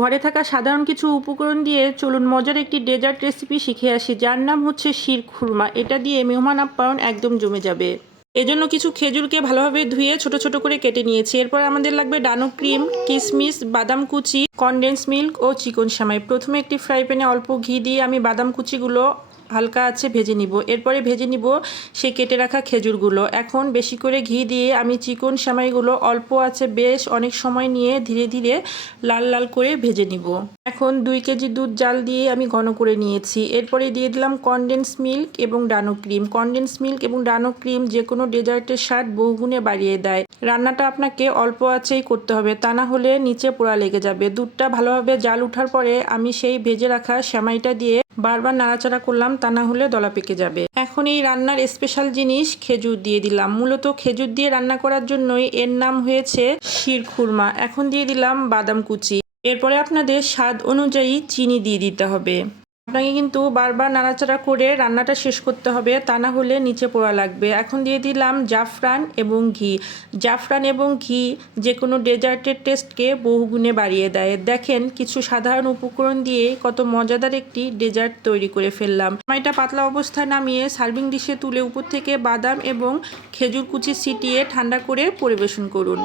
ঘরে থাকা সাধারণ কিছু উপকরণ দিয়ে চলুন মজার একটি ডেজার্ট রেসিপি শিখে আসি, যার নাম হচ্ছে শিরখুরমা। এটা দিয়ে মেহমান আপ্যায়ন একদম জমে যাবে। এজন্য কিছু খেজুরকে ভালোভাবে ধুয়ে ছোট ছোট করে কেটে নিয়েছি। এরপর আমাদের লাগবে ডানো ক্রিম, কিশমিশ, বাদাম কুচি, কনডেন্স মিল্ক ও চিকন সেমাই। প্রথমে একটি ফ্রাই প্যানে অল্প ঘি দিয়ে আমি বাদাম কুচিগুলো হালকা আছে ভেজে নিব। এরপরে ভেজে নিব সেই কেটে রাখা খেজুরগুলো। এখন বেশি করে ঘি দিয়ে আমি চিকন সেমাইগুলো অল্প আছে বেশ অনেক সময় নিয়ে ধীরে ধীরে লাল লাল করে ভেজে নিব। এখন 2 কেজি দুধ জাল দিয়ে আমি ঘন করে নিয়েছি। এরপরে দিয়ে দিলাম কনডেন্স মিল্ক এবং ডানো ক্রিম। কনডেন্স মিল্ক এবং ডানো ক্রিম যে কোনো ডেজার্টের স্বাদ বহুগুণে বাড়িয়ে দেয়। রান্নাটা আপনাকে অল্প আঁচেই করতে হবে, তা না হলে নিচে পোড়া লেগে যাবে। দুধটা ভালোভাবে জাল ওঠার পরে আমি সেই ভেজে রাখা সেমাইটা দিয়ে বারবার নাড়াচাড়া করলাম, তা না হলে দলা পেকে যাবে। এখন এই রান্নার স্পেশাল জিনিস খেজুর দিয়ে দিলাম। মূলত খেজুর দিয়ে রান্না করার জন্যই এর নাম হয়েছে শিরখুরমা। এখন দিয়ে দিলাম বাদাম কুচি। এরপরে আপনাদের স্বাদ অনুযায়ী চিনি দিয়ে দিতে হবে। আপনাকে কিন্তু বারবার নাড়াচাড়া করে রান্নাটা শেষ করতে হবে, তা না হলে নিচে পোড়া লাগবে। এখন দিয়ে দিলাম জাফরান এবং ঘি। জাফরান এবং ঘি যে কোনো ডেজার্টের টেস্টকে বহুগুণে বাড়িয়ে দেয়। দেখেন কিছু সাধারণ উপকরণ দিয়ে কত মজাদার একটি ডেজার্ট তৈরি করে ফেললাম। এটা পাতলা অবস্থায় নামিয়ে সার্ভিং ডিশে তুলে উপর থেকে বাদাম এবং খেজুর কুচি ছিটিয়ে ঠান্ডা করে পরিবেশন করুন।